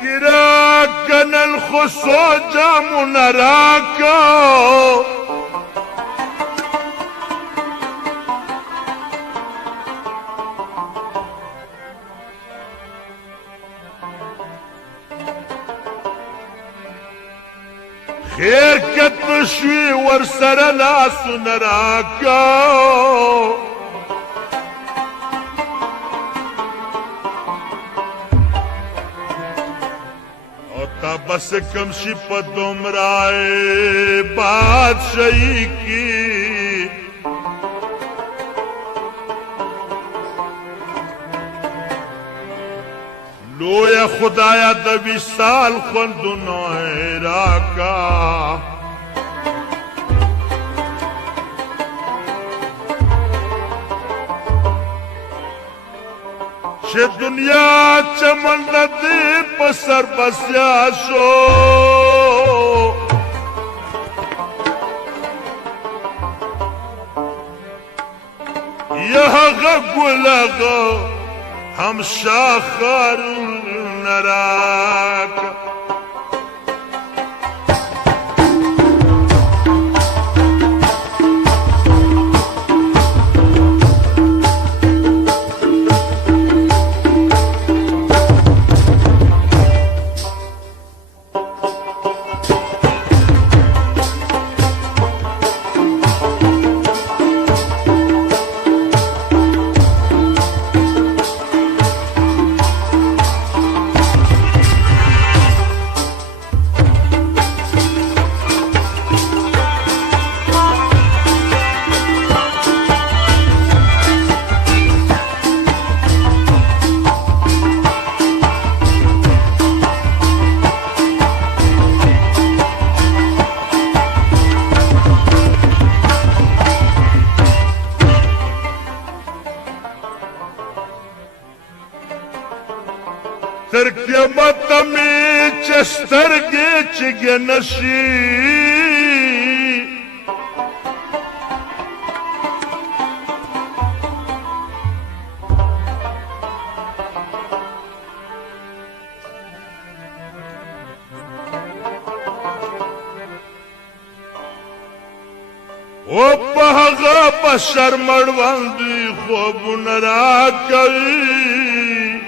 تذکرہ کنل خسو جامن راکو خیر کتشوی ورسر لاسو نراکو بس کم شی پا دمرائے بادشاہی کی لویا خدایا دوی سال خوندنو راکا چه دنیا چمن ندی پسر بسیا شو یہاں گلغا ہم شاخر نراک تر قیامت میں چسترگے چگے نشی او پہغا بشر مڑواندی خوب نرا کئی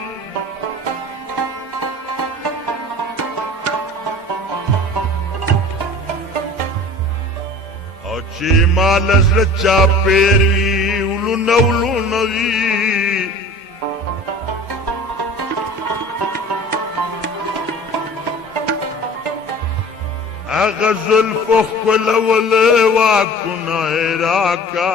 چی مال ازر چا پیروی اولو نوی اغا زلفو خکل اول واکونا راکا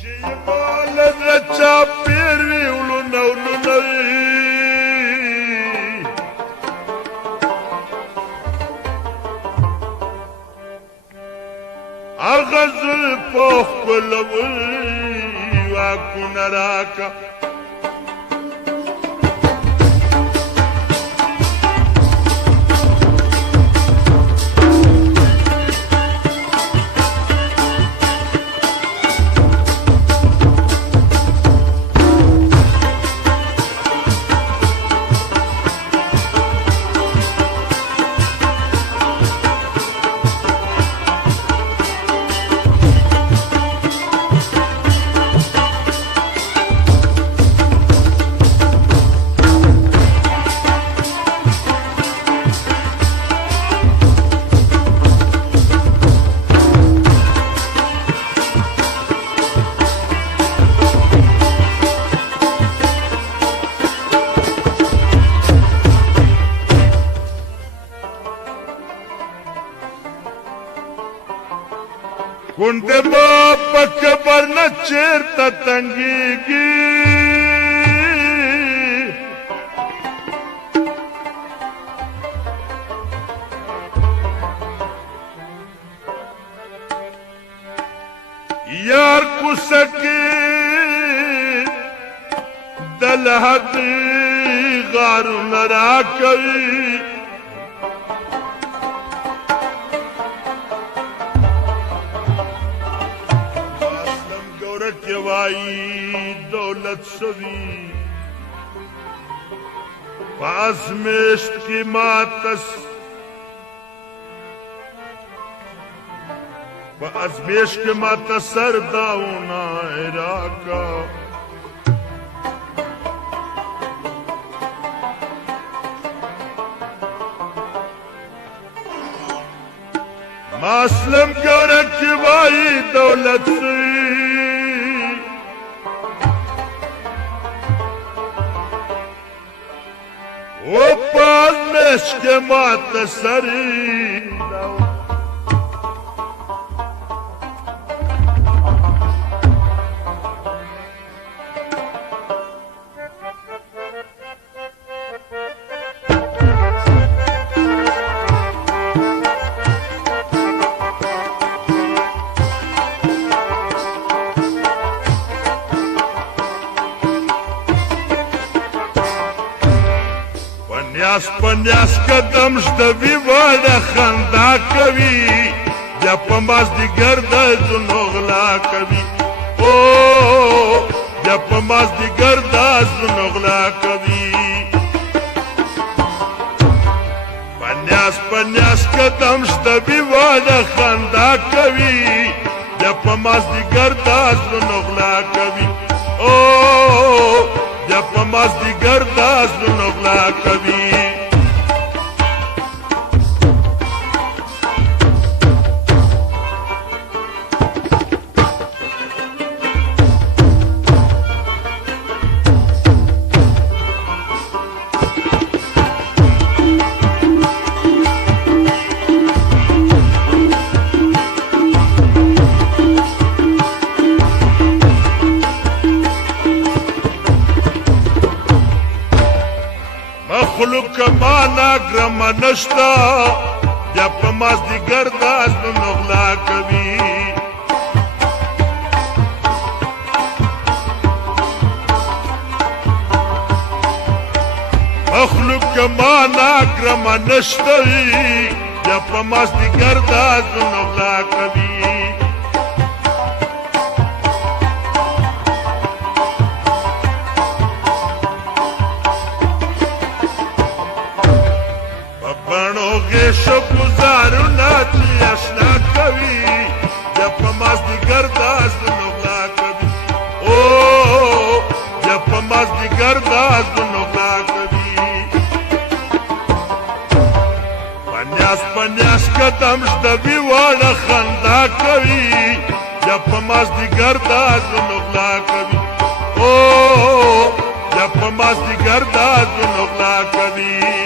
چی مال ازر چا پیروی اولو نوی اغزل پوخ کلوی واکن راکا کنده با پکبر نچیر تتنگیگی یار کسکی دل حقی غارو نراکی وای دولت شوی پازمیشت کی ماتس پازمیشت کی ماتا سر داونا عراقا ماسلم گورک وای دولت شوی و پازمیشت کی ماتا سری داونا پنیاس قدم شدوی واړه خندا کوي بیا په مازدیګر د زړونو غلا کوي او بیا په مازدیګر د زړونو غلا کوي پنیاس قدم شدوی واړه خندا کوي بیا په مازدیګر د زړونو غلا کوي او بیا په مازدیګر د زړونو غلا کوي مخلوق مانا ګرم نشتا بیا په مازدیګر د زړونو غلا کوي مخلوق مانا ګرم نشتا بیا په مازدیګر د زړونو غلا کوي شو گزارونه چې اشنا کوي بیا په مازدیګر د زړونو غلا کوي او بیا په مازدیګر د زړونو غلا کوي پنیاس قدم شدوی واړه خندا کوي بیا په مازدیګر د زړونو غلا کوي او بیا په مازدیګر د زړونو غلا کوي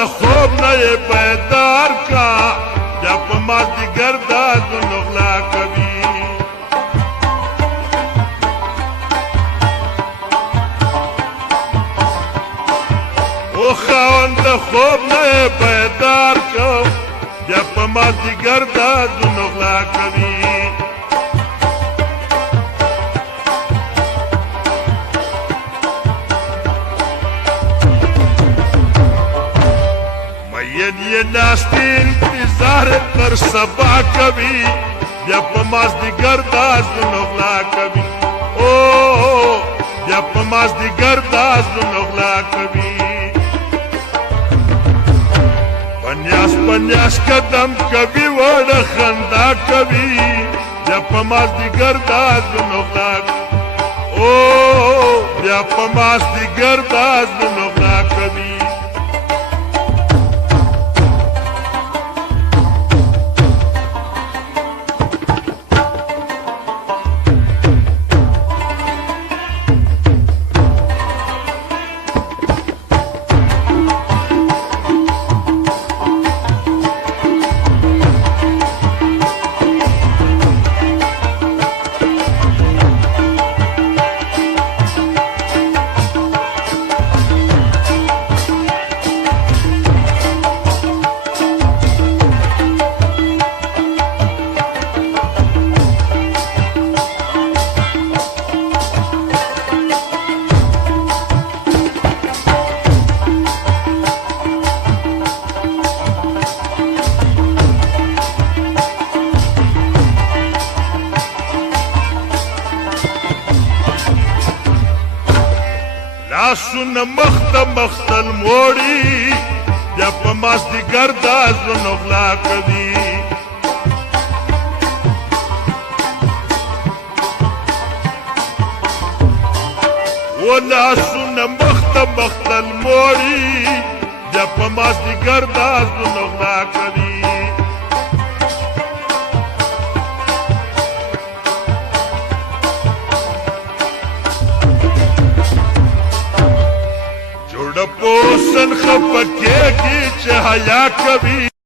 د خوب نه بیدار کا بیا په مازدیګر د زړونو غلا کوي او خاوند د خوب نه بیدار کا بیا په مازدیګر د زړونو غلا کوي یہ ناستی انتظار پر سبا کوي بیا په مازدیګر د زړونو غلا کوي او بیا په مازدیګر د زړونو غلا کوي پنیاس قدم کوي واړه خندا کوي بیا په مازدیګر د زړونو غلا کوي او بیا په مازدیګر د زړونو غلا کوي لاسونه مخته مختل موړي بیا په مازدیګر دا زړونه غلا کوي و لاسونه مخته مختل موړي بیا په مازدیګر دا زړونه غلا کوي پوسن خپکیږي چې حیا کوي